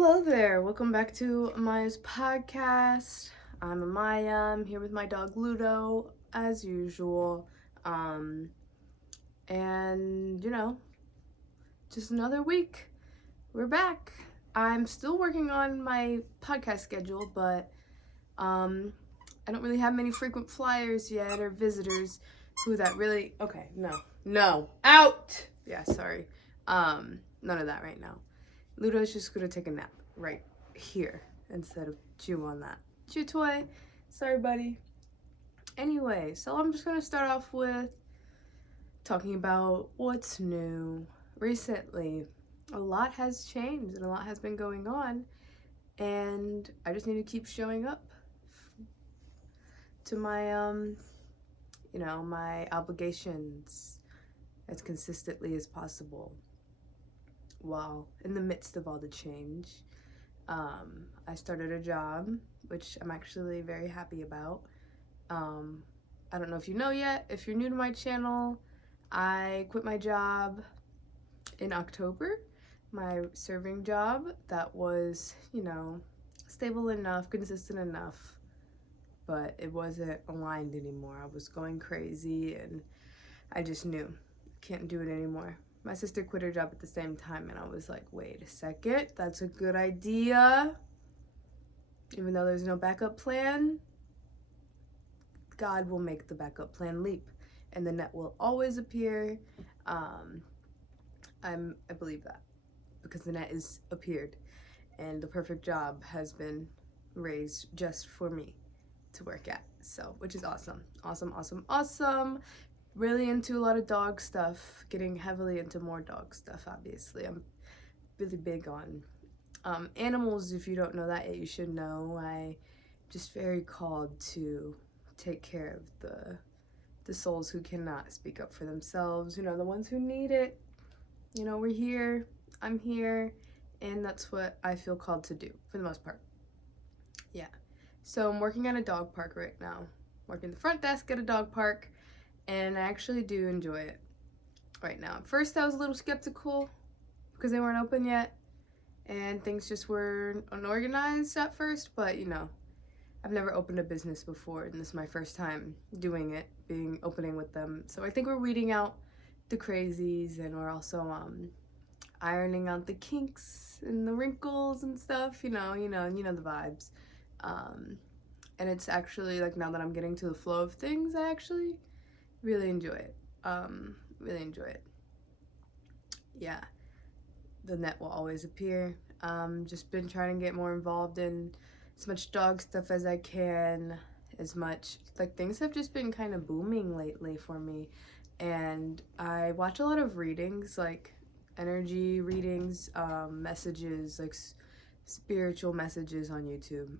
Hello there. Welcome back to Amaya's podcast. I'm Amaya. I'm here with my dog Ludo, as usual. Um, and just another week. We're back. I'm still working on my podcast schedule, but I don't really have many frequent flyers yet or visitors who that really. Okay, no, out. Yeah, sorry. None of that right now. Ludo's just gonna take a nap right here instead of chew on that. Chew toy. Sorry, buddy. Anyway, so I'm just gonna start off with talking about what's new. Recently, a lot has changed and a lot has been going on, and I just need to keep showing up to my obligations as consistently as possible while in the midst of all the change. I started a job, which I'm actually very happy about. I don't know if you know yet. If you're new to my channel, I quit my job in October. My serving job that was, stable enough, consistent enough, but it wasn't aligned anymore. I was going crazy and I just knew can't do it anymore. My sister quit her job at the same time, and I was like, wait a second, that's a good idea. Even though there's no backup plan, God will make the backup plan leap, and the net will always appear. I believe that because the net is appeared, and the perfect job has been raised just for me to work at. So, which is awesome, awesome. Really into a lot of dog stuff, getting heavily into more dog stuff, obviously. I'm really big on animals. If you don't know that yet, you should know. I just very called to take care of the souls who cannot speak up for themselves, the ones who need it. We're here, I'm here, and that's what I feel called to do for the most part. Yeah. So I'm working at a dog park right now, working the front desk at a dog park, and I actually do enjoy it right now. At first, I was a little skeptical because they weren't open yet, and things just were unorganized at first, but I've never opened a business before, and this is my first time doing it, opening with them. So I think we're weeding out the crazies, and we're also ironing out the kinks and the wrinkles and stuff. You know the vibes. And it's actually like now that I'm getting to the flow of things, I actually really enjoy it. Really enjoy it. Yeah, the net will always appear. Just been trying to get more involved in as much dog stuff as I can, as much, like, things have just been kind of booming lately for me, and I watch a lot of readings, like energy readings, messages, like spiritual messages on YouTube.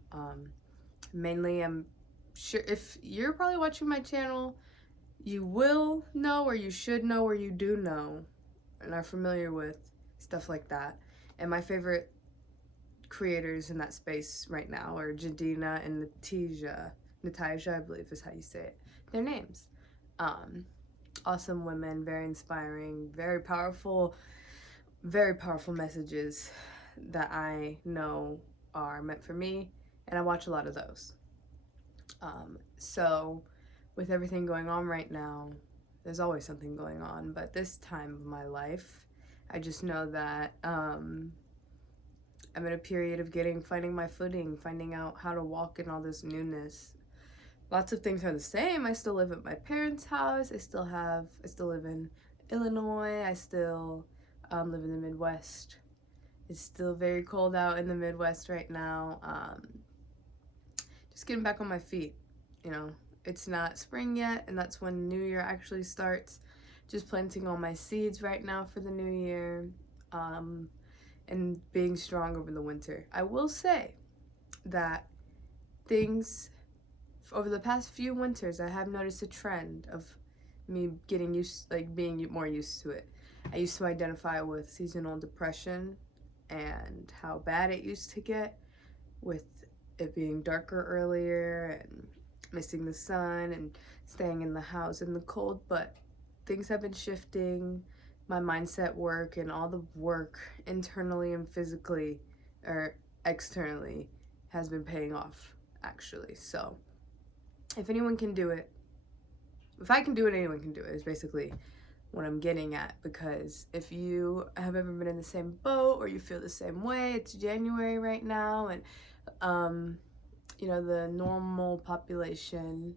Mainly, I'm sure if you're probably watching my channel, you will know, or you should know, or you do know, and are familiar with stuff like that. And my favorite creators in that space right now are Jadina and Natasha, I believe is how you say it. Their names. Awesome women, very inspiring, very powerful messages that I know are meant for me, and I watch a lot of those. So with everything going on right now, there's always something going on, but this time of my life, I just know that I'm in a period of finding my footing, finding out how to walk in all this newness. Lots of things are the same. I still live at my parents' house. I still live in Illinois. I still live in the Midwest. It's still very cold out in the Midwest right now. Just getting back on my feet, It's not spring yet, and that's when New Year actually starts. Just planting all my seeds right now for the new year, and being strong over the winter. I will say that things over the past few winters, I have noticed a trend of me getting being more used to it. I used to identify with seasonal depression and how bad it used to get, with it being darker earlier and missing the sun and staying in the house in the cold, but things have been shifting. My mindset work and all the work internally and physically or externally has been paying off, actually. So if anyone can do it, if I can do it, anyone can do it, is basically what I'm getting at. Because if you have ever been in the same boat or you feel the same way, it's January right now, and the normal population,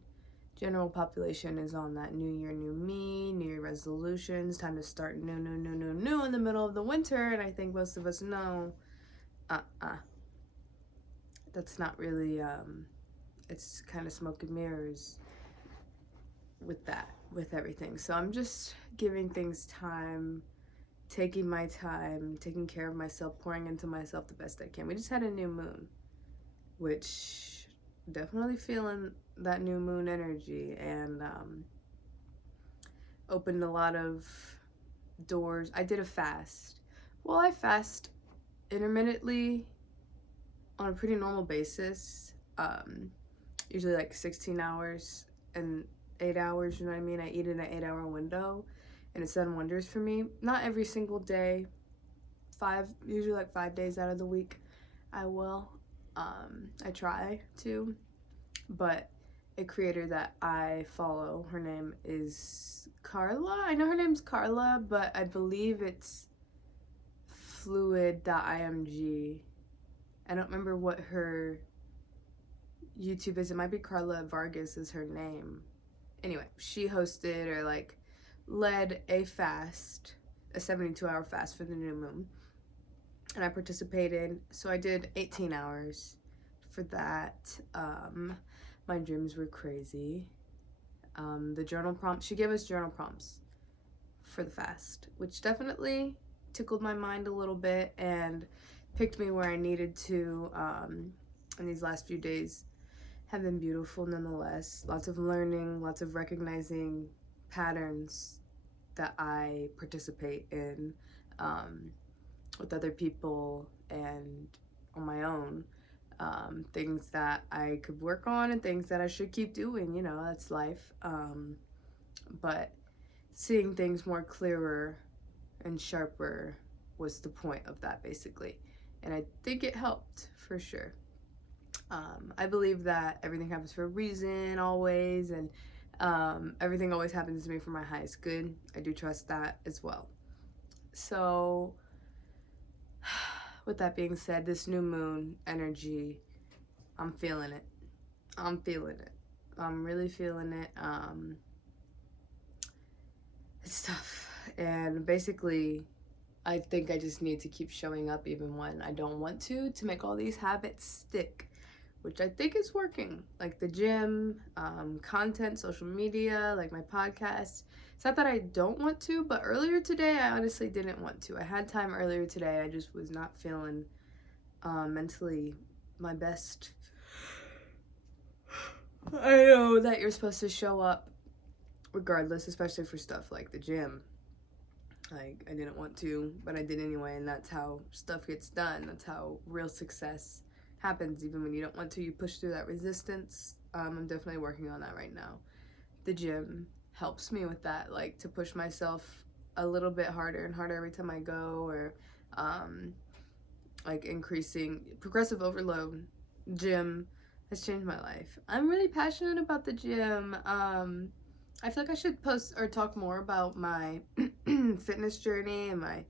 general population is on that new year, new me, new year resolutions, time to start new in the middle of the winter. And I think most of us know, that's not really, it's kind of smoke and mirrors with everything. So I'm just giving things time, taking my time, taking care of myself, pouring into myself the best I can. We just had a new moon, which definitely feeling that new moon energy, and opened a lot of doors. I did a fast. Well, I fast intermittently on a pretty normal basis, usually like 16 hours and 8 hours, you know what I mean? I eat in an 8-hour window, and it's done wonders for me. Not every single day, usually like 5 days out of the week I will. I try to, but a creator that I follow, her name is Carla. I know her name's Carla, but I believe it's fluid.img. I don't remember what her YouTube is. It might be Carla Vargas is her name. Anyway, she hosted or like led a 72-hour fast for the new moon, and I participated. So I did 18 hours for that. My dreams were crazy. The journal prompts, she gave us journal prompts for the fast, which definitely tickled my mind a little bit and picked me where I needed to. In these last few days have been beautiful nonetheless. Lots of learning, lots of recognizing patterns that I participate in, with other people and on my own. Things that I could work on and things that I should keep doing, that's life. But seeing things more clearer and sharper was the point of that, basically. And I think it helped, for sure. I believe that everything happens for a reason, always, and everything always happens to me for my highest good. I do trust that as well. So, with that being said, this new moon energy, I'm feeling it. I'm really feeling it. It's tough. And basically, I think I just need to keep showing up even when I don't want to make all these habits stick, which I think is working. Like the gym, content, social media, like my podcast. It's not that I don't want to, but earlier today, I honestly didn't want to. I had time earlier today. I just was not feeling mentally my best. I know that you're supposed to show up regardless, especially for stuff like the gym. Like, I didn't want to, but I did anyway, and that's how stuff gets done. That's how real success happens. Even when you don't want to, you push through that resistance. I'm definitely working on that right now. The gym helps me with that, like to push myself a little bit harder and harder every time I go, or like increasing progressive overload. Gym has changed my life. I'm really passionate about the gym. I feel like I should post or talk more about my fitness journey and my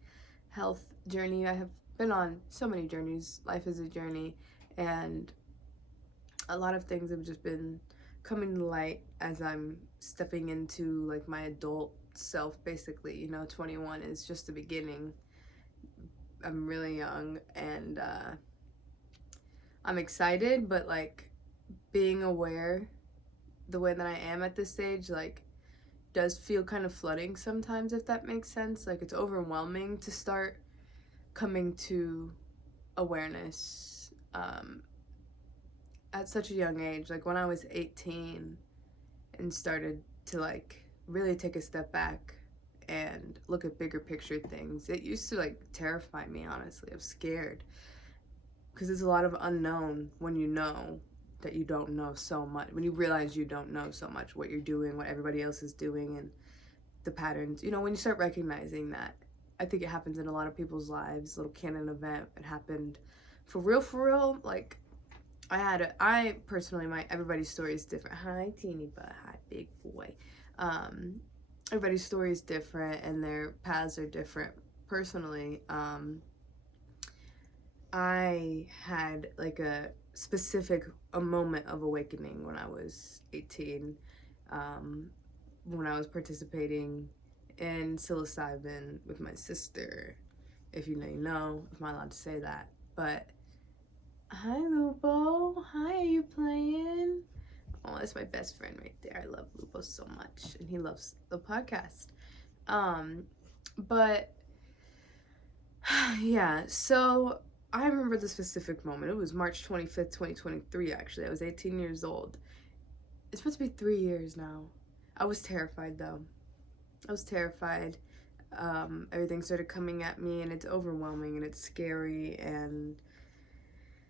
health journey. I have been on so many journeys. Life is a journey, and a lot of things have just been coming to light as I'm stepping into like my adult self, basically. 21 is just the beginning. I'm really young, and I'm excited, but like being aware the way that I am at this stage, like, does feel kind of flooding sometimes, if that makes sense. Like, it's overwhelming to start coming to awareness at such a young age. Like, when I was 18 and started to like really take a step back and look at bigger picture things, it used to like terrify me, honestly. I was scared because there's a lot of unknown when you know that you don't know so much, when you realize you don't know so much, what you're doing, what everybody else is doing, and the patterns. When you start recognizing that, I think it happens in a lot of people's lives. Little canon event, it happened for real, like, I personally, everybody's story is different. Hi, teeny butt. Hi, big boy. Everybody's story is different and their paths are different. Personally, I had like a moment of awakening when I was 18, when I was participating in psilocybin with my sister. If you know, if I'm allowed to say that. But hi, Lupo. Hi, are you playing? Oh, that's my best friend right there. I love Lupo so much, and he loves the podcast. But yeah, so I remember the specific moment. It was March 25th, 2023, actually. I was 18 years old. It's supposed to be 3 years now. I was terrified, though. I was terrified. Everything started coming at me, and it's overwhelming, and it's scary, and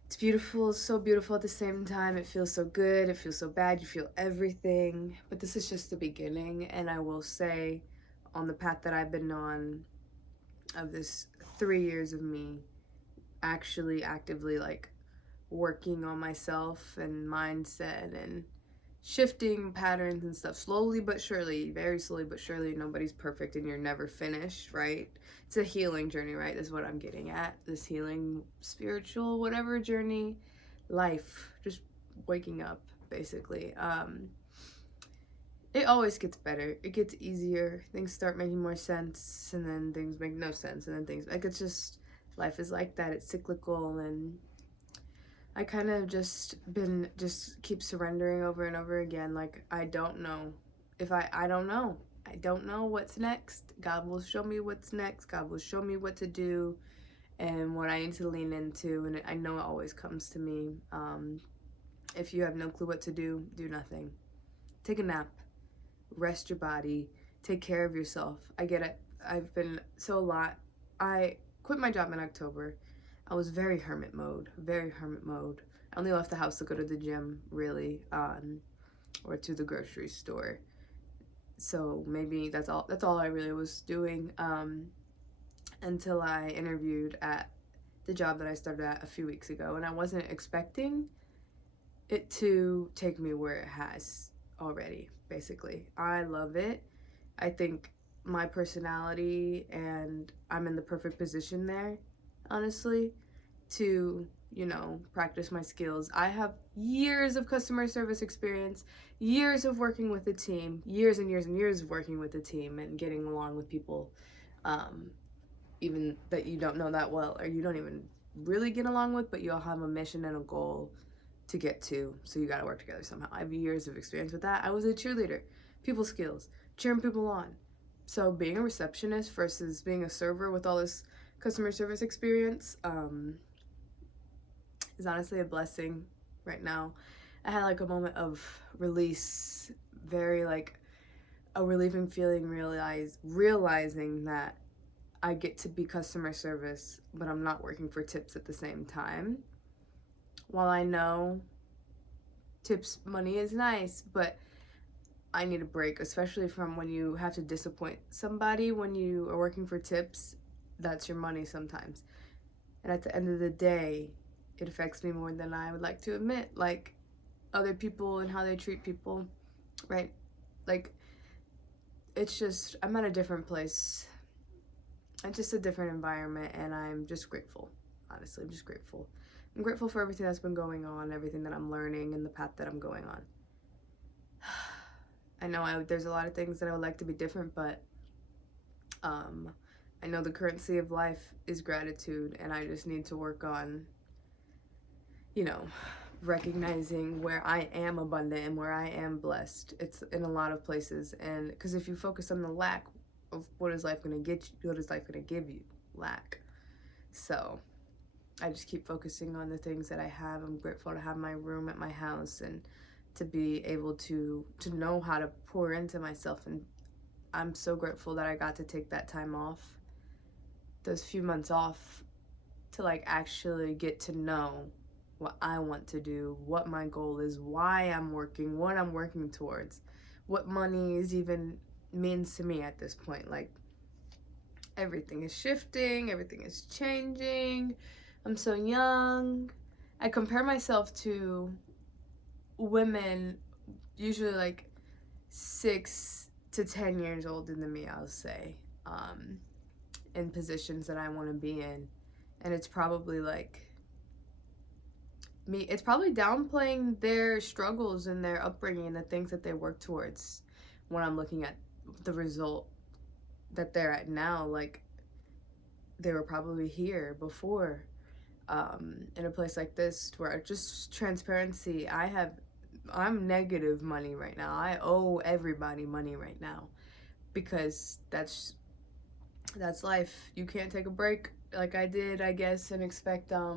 it's beautiful. It's so beautiful at the same time. It feels so good. It feels so bad. You feel everything. But this is just the beginning, and I will say, on the path that I've been on of this 3 years of me actually actively like working on myself and mindset and shifting patterns and stuff, slowly but surely, very slowly but surely. Nobody's perfect and you're never finished, right? It's a healing journey, right? This is what I'm getting at. This healing, spiritual, whatever journey, life, just waking up, basically. It always gets better. It gets easier. Things start making more sense, and then things make no sense, and then things, like, it's just, life is like that. It's cyclical, and I kind of just keep surrendering over and over again. Like, I don't know. I don't know. I don't know what's next. God will show me what's next. God will show me what to do and what I need to lean into, and I know it always comes to me. If you have no clue what to do, do nothing. Take a nap. Rest your body, take care of yourself. I get it. I've been so a lot. I quit my job in October. I was very hermit mode. I only left the house to go to the gym, really, or to the grocery store. So maybe that's all I really was doing, until I interviewed at the job that I started at a few weeks ago, and I wasn't expecting it to take me where it has already. Basically, I love it. I think my personality, and I'm in the perfect position there, honestly, to, practice my skills. I have years of customer service experience, years of working with a team, years and years and years of working with a team and getting along with people, even that you don't know that well, or you don't even really get along with, but you all have a mission and a goal to get to, so you gotta work together somehow. I have years of experience with that. I was a cheerleader, people skills, cheering people on. So being a receptionist versus being a server with all this customer service experience, is honestly a blessing right now. I had like a moment of release, very like a relieving feeling, realizing that I get to be customer service, but I'm not working for tips at the same time. While I know tips money is nice, but I need a break, especially from when you have to disappoint somebody when you are working for tips. That's your money sometimes. And at the end of the day, it affects me more than I would like to admit. Like, other people and how they treat people, right? Like, it's just, I'm at a different place. It's just a different environment, and I'm just grateful. Honestly, I'm just grateful. I'm grateful for everything that's been going on, everything that I'm learning, and the path that I'm going on. I know there's a lot of things that I would like to be different, but I know the currency of life is gratitude, and I just need to work on, recognizing where I am abundant and where I am blessed. It's in a lot of places, and because if you focus on the lack of what is life going to get you, what is life going to give you? Lack. So I just keep focusing on the things that I have. I'm grateful to have my room at my house and to be able to know how to pour into myself, and I'm so grateful that I got to take that time off, those few months off, to like actually get to know what I want to do, what my goal is, why I'm working, what I'm working towards, what money is even means to me at this point. Like, everything is shifting, everything is changing. I'm so young. I compare myself to women, usually like 6 to 10 years older than me, I'll say, in positions that I want to be in. And it's probably like me, it's probably downplaying their struggles and their upbringing and the things that they work towards when I'm looking at the result that they're at now. Like, they were probably here before, in a place like this where just transparency. I'm negative money right now. I owe everybody money right now because that's life. You can't take a break like I did, I guess, and expect I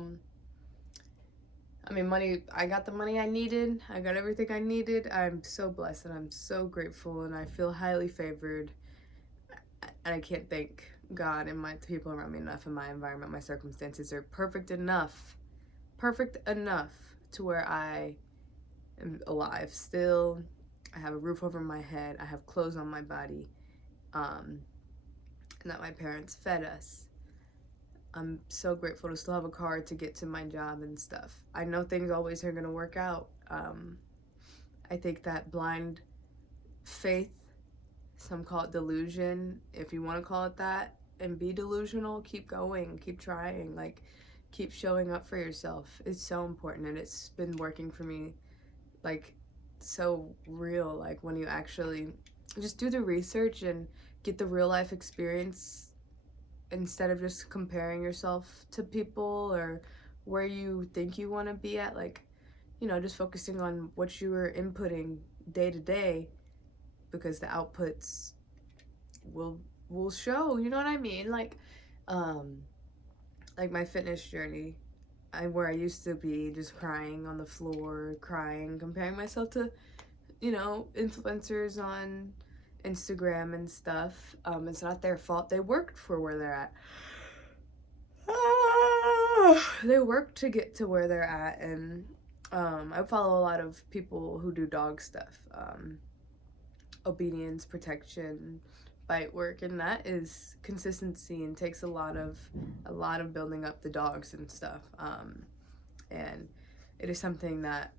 mean, money. I got the money I needed. I got everything I needed. I'm so blessed and I'm so grateful and I feel highly favored. And I can't thank God and my people around me enough, and my environment, my circumstances are perfect enough to where I am alive still. I have a roof over my head. I have clothes on my body, and that my parents fed us. I'm so grateful to still have a car to get to my job and stuff. I know things always are gonna work out. I think that blind faith, some call it delusion, if you want to call it that, and be delusional, keep going, keep trying, like, keep showing up for yourself. It's so important, and it's been working for me, like, so real. Like, when you actually just do the research and get the real life experience instead of just comparing yourself to people or where you think you want to be at, like, just focusing on what you are inputting day to day, because the outputs will show, you know what I mean? Like my fitness journey, where I used to be just crying on the floor, crying, comparing myself to, influencers on Instagram and stuff. It's not their fault. They worked for where they're at. They worked to get to where they're at, and I follow a lot of people who do dog stuff, obedience, protection, bite work, and that is consistency and takes a lot of building up the dogs and stuff. And it is something that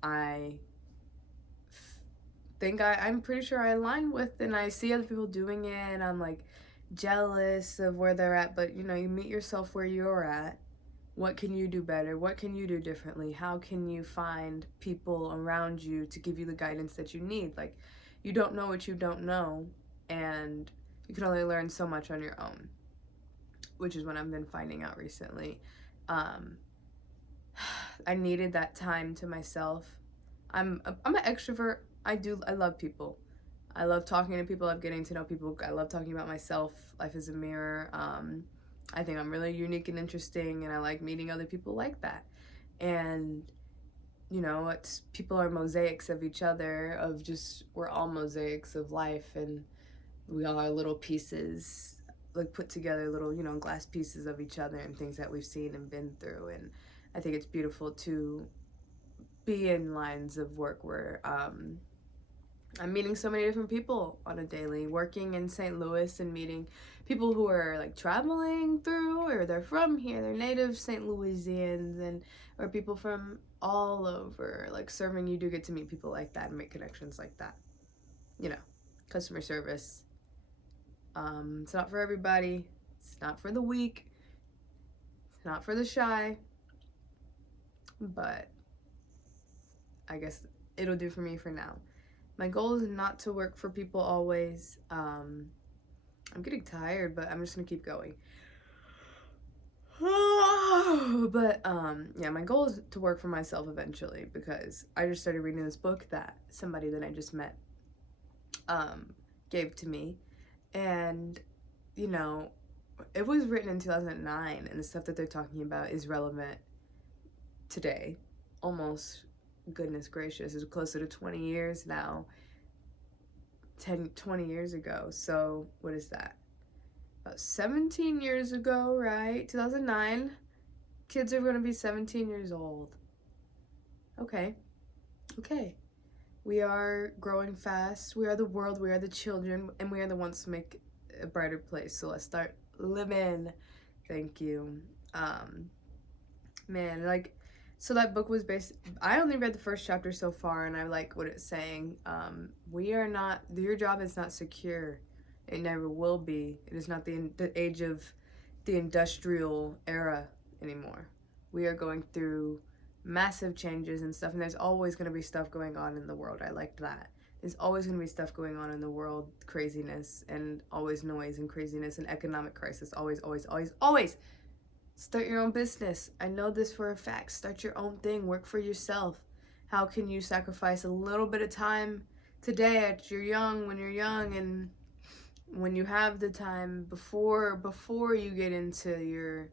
think I'm pretty sure I align with, and I see other people doing it, and I'm like jealous of where they're at. But you meet yourself where you're at. What can you do better? What can you do differently? How can you find people around you to give you the guidance that you need? Like, you don't know what you don't know, and you can only learn so much on your own, which is what I've been finding out recently. I needed that time to myself. I'm an extrovert. I love people. I love talking to people. I love getting to know people. I love talking about myself. Life is a mirror. I think I'm really unique and interesting, and I like meeting other people like that. And people are mosaics of each other. We're all mosaics of life, and we all are little pieces, like put together, little glass pieces of each other and things that we've seen and been through. And I think it's beautiful to be in lines of work where I'm meeting so many different people on a daily, working in St. Louis and meeting people who are like traveling through, or they're from here, they're native St. Louisians, or people from all over. Like, serving, you do get to meet people like that and make connections like that. Customer service. It's not for everybody. It's not for the weak. It's not for the shy. But I guess it'll do for me for now. My goal is not to work for people always. I'm getting tired, but I'm just gonna keep going. But yeah, my goal is to work for myself eventually, because I just started reading this book that somebody that I just met gave to me, and it was written in 2009, and the stuff that they're talking about is relevant today. Almost, goodness gracious, it's closer to 20 years now. 20 years ago. So what is that? About 17 years ago, right? 2009. Kids are going to be 17 years old. Okay. We are growing fast. We are the world. We are the children. And we are the ones to make a brighter place. So let's start living. Thank you. Man, like, so that book was based, I only read the first chapter so far, and I like what it's saying. We are not, your job is not secure. It never will be. It is not the age of the industrial era anymore. We are going through massive changes and stuff, and there's always going to be stuff going on in the world. I liked that. There's always going to be stuff going on in the world, craziness, and always noise and craziness and economic crisis. Always, always, always, always. Start your own business. I know this for a fact. Start your own thing. Work for yourself. How can you sacrifice a little bit of time today when you're young, and when you have the time before you get into your,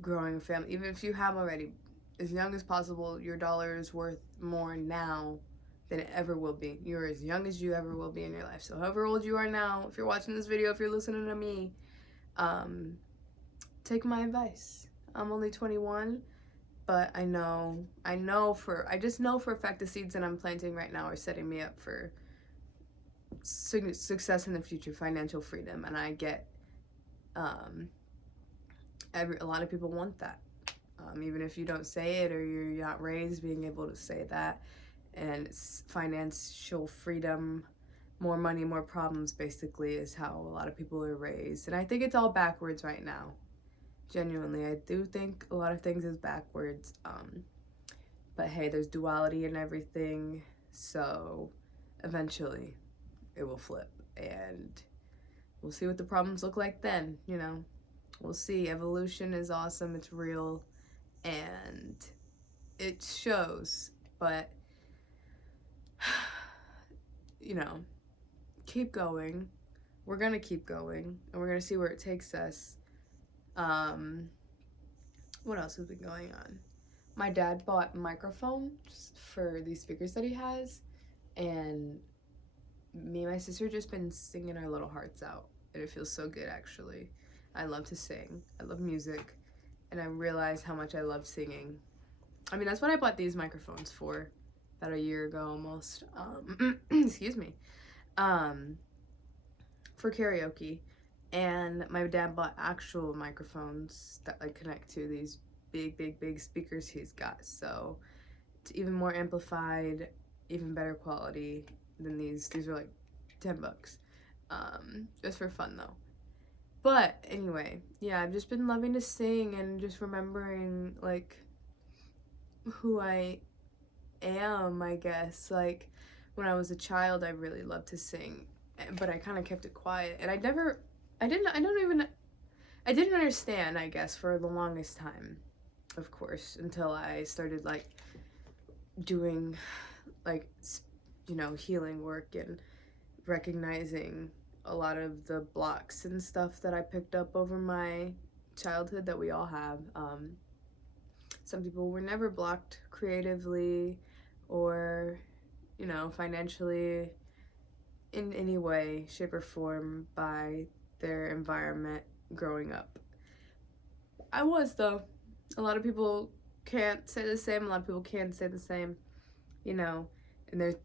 growing a family. Even if you have already, as young as possible, your dollar is worth more now than it ever will be. You're as young as you ever will be in your life. So however old you are now, if you're watching this video, if you're listening to me, take my advice. I'm only 21, but I just know for a fact the seeds that I'm planting right now are setting me up for success in the future, financial freedom, and I get a lot of people want that. Even if you don't say it or you're not raised being able to say that, and it's financial freedom, more money, more problems, basically, is how a lot of people are raised. And I think it's all backwards right now. Genuinely, I do think a lot of things is backwards. But hey, there's duality in everything, so eventually it will flip, and we'll see what the problems look like then. We'll see. Evolution is awesome, it's real, and it shows. But keep going. We're gonna keep going, and we're gonna see where it takes us. What else has been going on? My dad bought a microphone just for these speakers that he has, and me and my sister just been singing our little hearts out, and it feels so good, actually. I love to sing. I love music, and I realize how much I love singing. I mean, that's what I bought these microphones for, about a year ago almost. Excuse me. For karaoke. And my dad bought actual microphones that like connect to these big speakers he's got. So it's even more amplified, even better quality than these. These are like $10. Just for fun though. But anyway, yeah, I've just been loving to sing and just remembering like who I am, I guess. Like when I was a child, I really loved to sing, but I kind of kept it quiet, and I didn't understand, I guess, for the longest time, of course, until I started like doing like healing work and recognizing a lot of the blocks and stuff that I picked up over my childhood that we all have. Some people were never blocked creatively or financially in any way, shape, or form by their environment growing up. I was, though. A lot of people can't say the same. A lot of people can say the same, and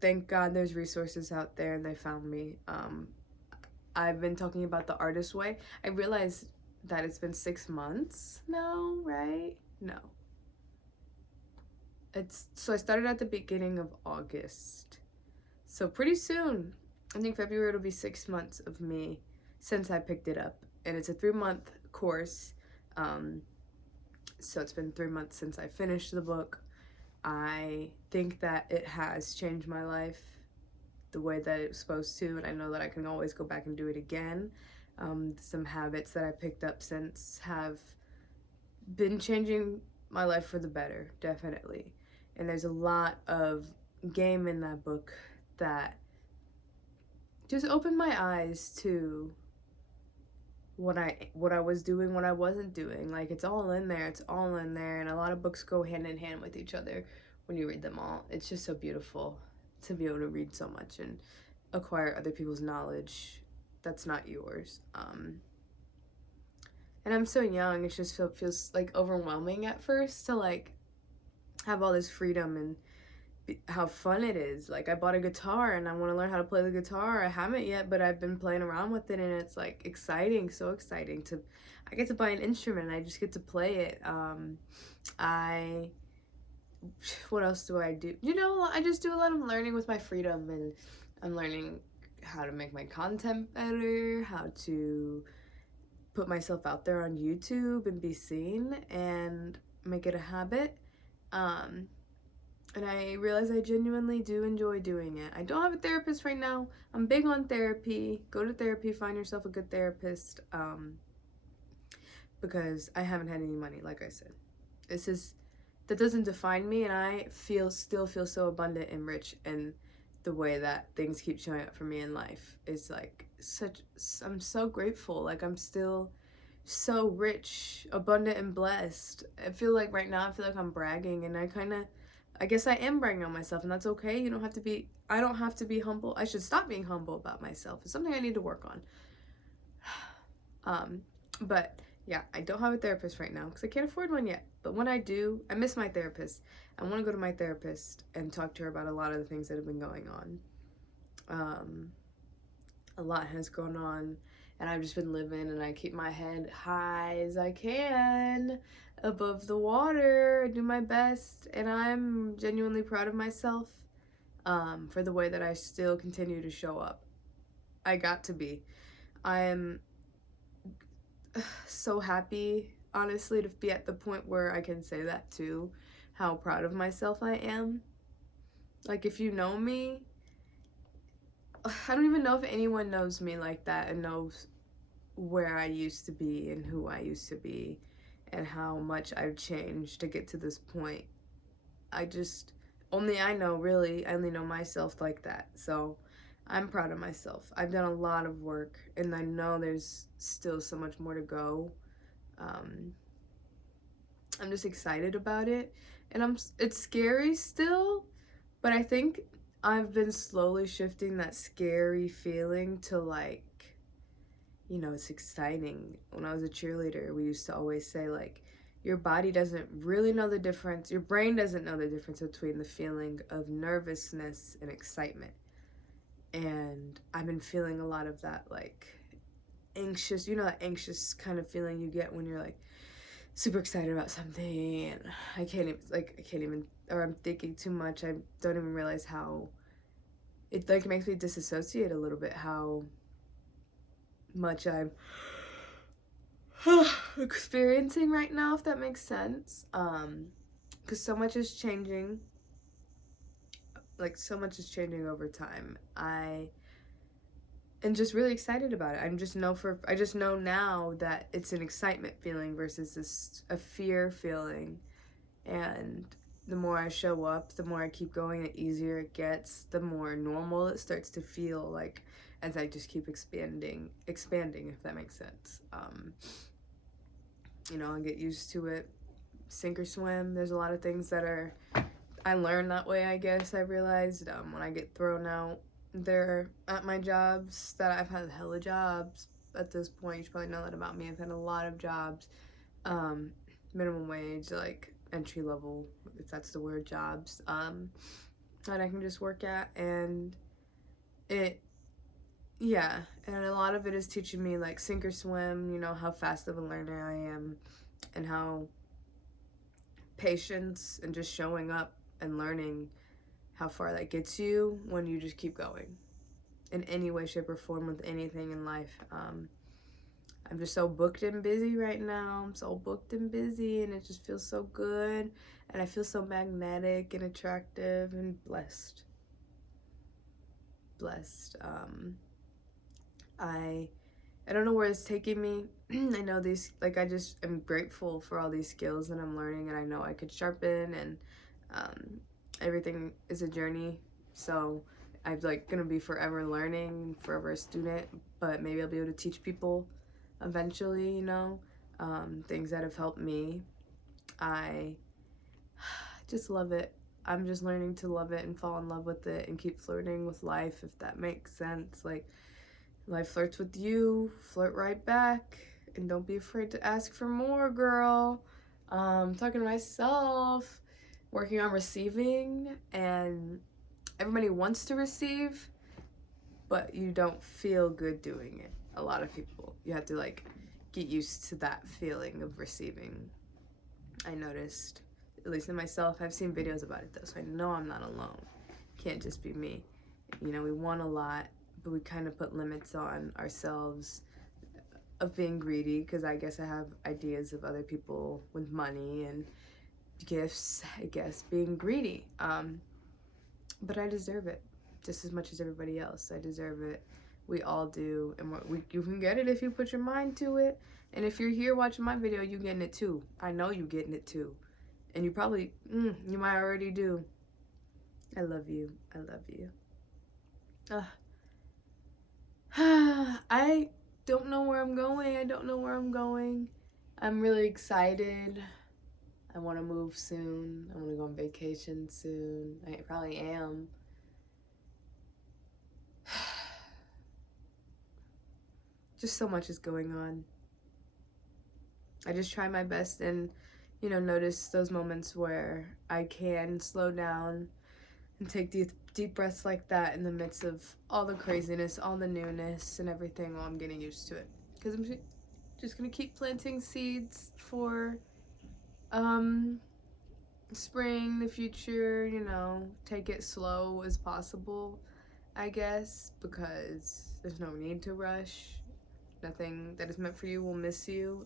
thank God there's resources out there, and they found me. I've been talking about the artist way. I realized that it's been 6 months now, right? No. So I started at the beginning of August. So pretty soon, I think February, it'll be 6 months of me since I picked it up. And it's a 3-month course. So it's been 3 months since I finished the book. I think that it has changed my life the way that it was supposed to, and I know that I can always go back and do it again. Some habits that I picked up since have been changing my life for the better, definitely. And there's a lot of game in that book that just opened my eyes to what I was doing, what I wasn't doing. Like, it's all in there, and a lot of books go hand in hand with each other when you read them all. It's just so beautiful to be able to read so much and acquire other people's knowledge that's not yours. And I'm so young, it just feels like overwhelming at first to like have all this freedom and how fun it is. Like, I bought a guitar and I want to learn how to play the guitar. I haven't yet, but I've been playing around with it, and it's like exciting, so exciting to I get to buy an instrument and I just get to play it. I what else do I do? I just do a lot of learning with my freedom, and I'm learning how to make my content better, how to put myself out there on YouTube and be seen and make it a habit. Um, and I realize I genuinely do enjoy doing it. I don't have a therapist right now. I'm big on therapy. Go to therapy, find yourself a good therapist. Because I haven't had any money, like I said. That doesn't define me, and I still feel so abundant and rich in the way that things keep showing up for me in life. It's like I'm so grateful. Like, I'm still so rich, abundant, and blessed. I feel like right now I'm bragging, and I guess I am bragging on myself, and that's okay. I don't have to be humble. I should stop being humble about myself. It's something I need to work on. But yeah, I don't have a therapist right now because I can't afford one yet. But when I do, I miss my therapist. I want to go to my therapist and talk to her about a lot of the things that have been going on. A lot has gone on, and I've just been living, and I keep my head high as I can above the water. I do my best, and I'm genuinely proud of myself for the way that I still continue to show up. I got to be. I am so happy, honestly, to be at the point where I can say that too, how proud of myself I am. Like, if you know me, I don't even know if anyone knows me like that and knows where I used to be and who I used to be and how much I've changed to get to this point. Only I know, really. I only know myself like that. So I'm proud of myself. I've done a lot of work, and I know there's still so much more to go. I'm just excited about it, and it's scary still, but I think I've been slowly shifting that scary feeling to, like, it's exciting. When I was a cheerleader, we used to always say, like, your body doesn't really know the difference, your brain doesn't know the difference between the feeling of nervousness and excitement. And I've been feeling a lot of that, like, anxious, that anxious kind of feeling you get when you're, like, super excited about something, and I can't even, or I'm thinking too much. I don't even realize how it, like, makes me disassociate a little bit, how much I'm experiencing right now, if that makes sense. Because so much is changing. Like, so much is changing over time. I am just really excited about it. I just know now that it's an excitement feeling versus a fear feeling. And the more I show up, the more I keep going, the easier it gets, the more normal it starts to feel, like, as I just keep expanding, if that makes sense. I get used to it, sink or swim. There's a lot of things that I learned that way, I guess. I realized when I get thrown out there at my jobs, that I've had hella jobs at this point. You should probably know that about me. I've had a lot of jobs, minimum wage, like entry level, if that's the word, jobs, that I can just work at. And and a lot of it is teaching me, like, sink or swim, how fast of a learner I am, and how patience and just showing up and learning, how far that gets you when you just keep going in any way, shape, or form with anything in life. I'm just so booked and busy right now. I'm so booked and busy, and it just feels so good, and I feel so magnetic and attractive and blessed. I don't know where it's taking me. I know I just am grateful for all these skills that I'm learning, and I know I could sharpen, and everything is a journey. So I'm, like, gonna be forever learning, forever a student, but maybe I'll be able to teach people eventually, things that have helped me. I just love it. I'm just learning to love it and fall in love with it and keep flirting with life, if that makes sense. Like, life flirts with you, flirt right back, and don't be afraid to ask for more, girl. Talking to myself. working on receiving, and everybody wants to receive, but you don't feel good doing it. A lot of people, you have to like get used to that feeling of receiving. I noticed, at least in myself. I've seen videos about it though, so I know I'm not alone. Can't just be me. You know, we want a lot, but we kind of put limits on ourselves of being greedy, because I guess I have ideas of other people with money and gifts, I guess, being greedy. But I deserve it just as much as everybody else. I deserve it. We all do, and you can get it if you put your mind to it. And if you're here watching my video, you getting it too. I know you getting it too, and you probably, you might already do. I love you. I love you. I don't know where I'm going. I don't know where I'm going. I'm really excited. I want to move soon. I want to go on vacation soon. I probably am. Just so much is going on. I just try my best and, you know, notice those moments where I can slow down and take deep breaths like that in the midst of all the craziness, all the newness and everything while I'm getting used to it. Because I'm just going to keep planting seeds for spring, the future, you know, take it slow as possible, I guess, because there's no need to rush. Nothing that is meant for you will miss you.